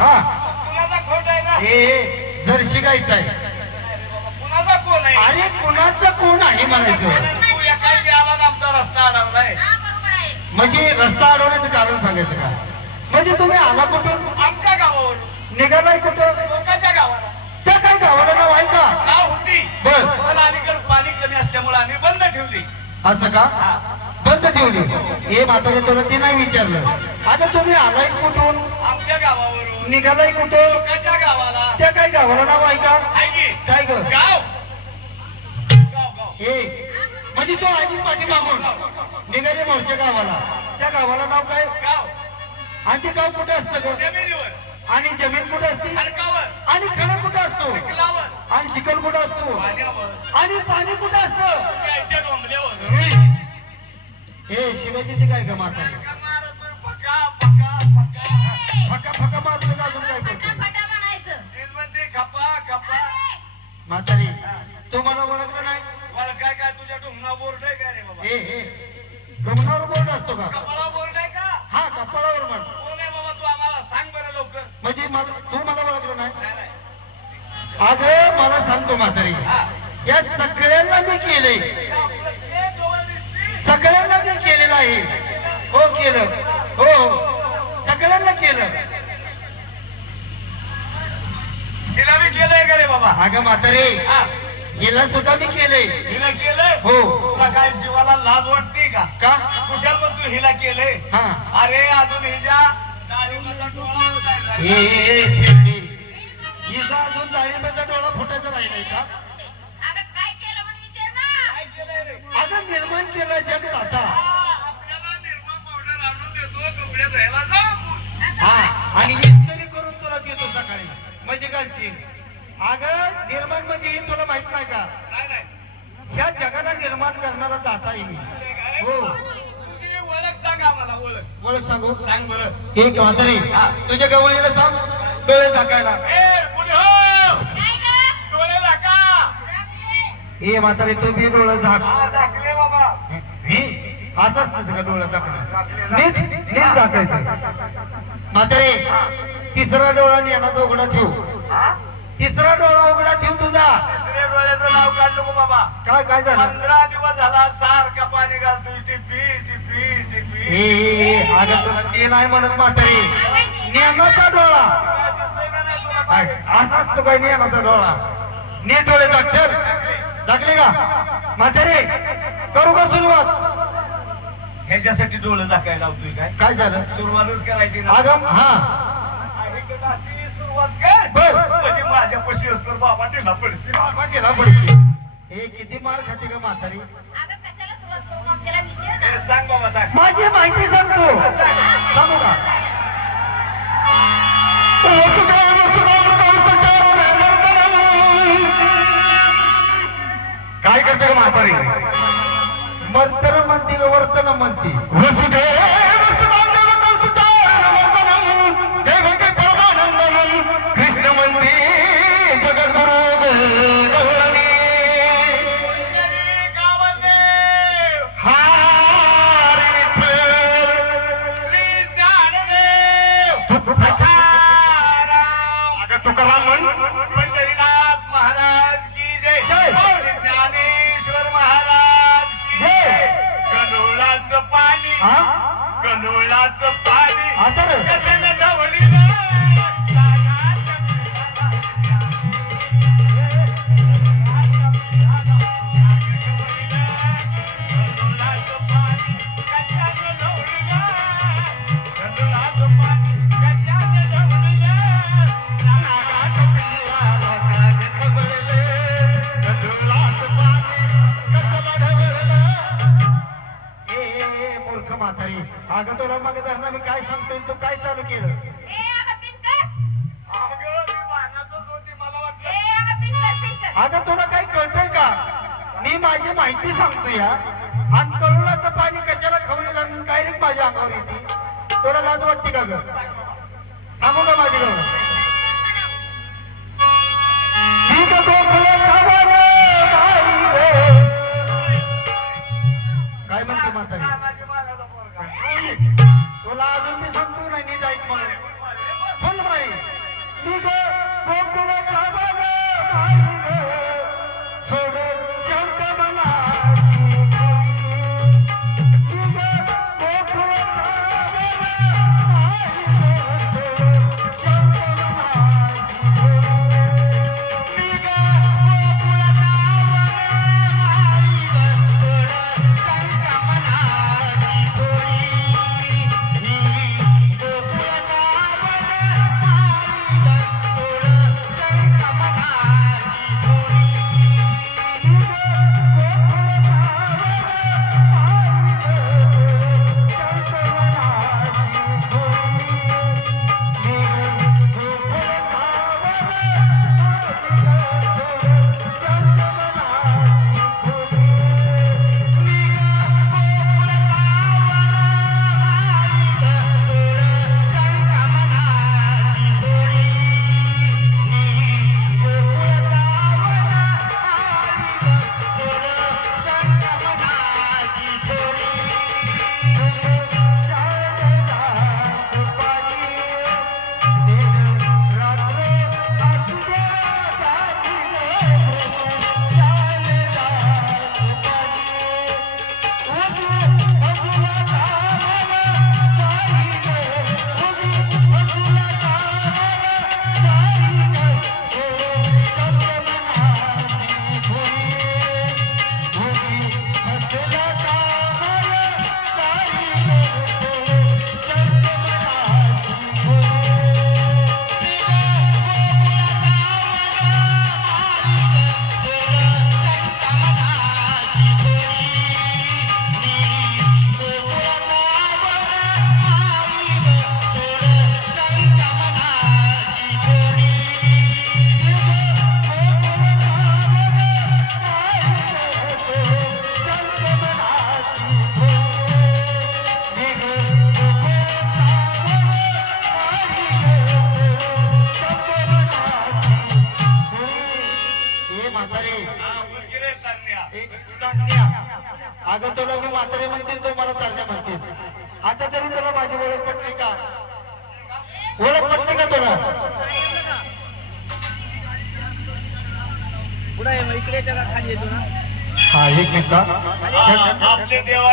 हा. कुणाचा खोट आहे ना? हे जर्शी गायचा आहे. कुणाचा कोण आहे? अरे कुणाचं कोण आहे म्हणायचं? तू एकाएकी आला ना आमचा रस्ता अडवलाय. म्हणजे रस्ता अडवण्याचं कारण सांगायचं का? म्हणजे तुम्ही आला कुठून? आमच्या गावावरून. निघालाय कुठं? लोकांच्या गावाला. त्या काय गावाला नाव आहे का? नाव होती बर. पण अलीकडे पाणी कमी असल्यामुळे आम्ही बंद ठेवली. असं का? बंद ठेवली. हे म्हातारे तुला ते नाही विचारलं. आता तुम्ही आलाय कुठून? आमच्या गावावरून निघालाय कुठं? लोकांच्या गावाला. त्या काय गावाला नाव आहे का? आहे की? काय ग? गाव. गाव गाव. हे म्हणजे तो आधी पाठी मागून निघाले मावच्या गावाला. त्या गावाला नाव काय? गाव. आणि ते गाव कुठे असतं ग? जमिनीवर. आणि जमीन कुठे असते? आणि खडा कुठं असतो? चिखलावर. आणि चिकन कुठं असतो? पाण्यावर. आणि पाणी कुठं असतं? डोंबल्यावर. हे शिवाय तिथे काय ग माता? फका फका मारतो का अजून काय करतो? दिलबंदी खपा खपा. म्हातारी तो मला ओळखलं नाही? वळखाय काय तुझ्या डोंगना बोर्ड आहे का रे बाबा? हे हे डोंगरावर बोर्ड असतो का? कपाळा बोर्ड आहे का? हा कपाळावर म्हण. कोण आहे बाबा तू आम्हाला सांग बरं लवकर. म्हणजे मला तू मला ओळखलं नाही? नाही नाही. अगं मला सांगतो म्हातारी. या सगळ्यांना मी हे जवळ दिसते. सगळ्यांना मी केलेलं आहे. हो केलं. हो. केलं तिला मी केलंय का रे बाबा? अगं म्हातारे हा. हिला सुद्धा मी केलंय. हिला केलंय? हो. तुला काय जीवाला लाज वाटते का? का? कुशाल पण तू हिला केलंय. हा. अरे अजून हिच्या डाळिंबाचा डोळा हे, हे, हे. हिचा अजून डाळिंबाचा डोळा फुटायचा राहिलाय का? काय केलंय रे? अगं निर्माण केलं जग आता. घालची अगं निर्माण म्हणजे हे तुला माहीत नाही का? नाही नाही. ह्या जगाला निर्माण करणारा दाता काय? हो. ओळख सांग आम्हाला ओळख. ओळख सांगू? सांग बरं. एक म्हातारी. तुझ्या गवळीला सांग. डोळे झाकायला. ए मुली हो. डोळे झाका. हे म्हातारी तू बी डोळं झाक. हा झाकले बाबा. हे असं असतं का डोळं झाकणं. नीट नीट झाकायचं. म्हातारे तिसरा डोळा नेण्याचा उघडा ठेव. हा? तिसरा डोळा उघडा ठेव तुझा. तिसऱ्या डोळ्याचं नाव काढ नको बाबा. काय काय झालं? पंधरा दिवस झाला सारखा पाणी घालतोय. टिपी टिपी टिपी. अगं तुला ते नाही म्हणत म्हातारी. नेमाचा डोळा. काय? दिसतंय का नाही तुला काय? असा असतो काय नेमाचा डोळा? नीट डोळे चल. झाकले का? म्हातारे करू का सुरुवात? ह्याच्यासाठी डोळं झाकायला लावतोय काय? काय झालं? सुरुवातच करायची ना. अगं हा इकडं अशी सुरुवात कर. म्हणजे माझ्या पशी असतो बाबा ढिला पडची बाबा गेला हे किती मार खाते का म्हातारी? सांग बाबा सांग. माझी माहिती सांगतो. सांगू. का? वसुदेव वसुदेव कंसचारून मर्दनम्. काय करते का म्हातारी? मर्तन म्हणती का वर्तन म्हणती? वसुदेव हा? कनोळाचं पाणी अगं तुला मग धरणं मी काय सांगतोय तू काय चालू केलं? अगं, तुला काही कळतंय का? मी माझी माहिती सांगतो या आणि करुणाचं पाणी कशाला खवलेलं डायरेक्ट माझ्या अंगावर येते? तुला लाज वाटते का ग? सांगू का माझी गं? मी तर गोखले सावरले बाई रे. काय म्हणते म्हातारी? पोरगा. तुला अजून मी सांगतो नाही नीट ऐक म्हणून बोल बाई तुझं ग चांगल्या. अगं तुला मी म्हातारे म्हणतील तो मला चालण्या म्हणतेस. आता तरी तुला माझी ओळख पटली का? ओळख पटली का तुला? पुढे इकडे त्याला खाली येतो ना हा. एक मिनिट आपले देवा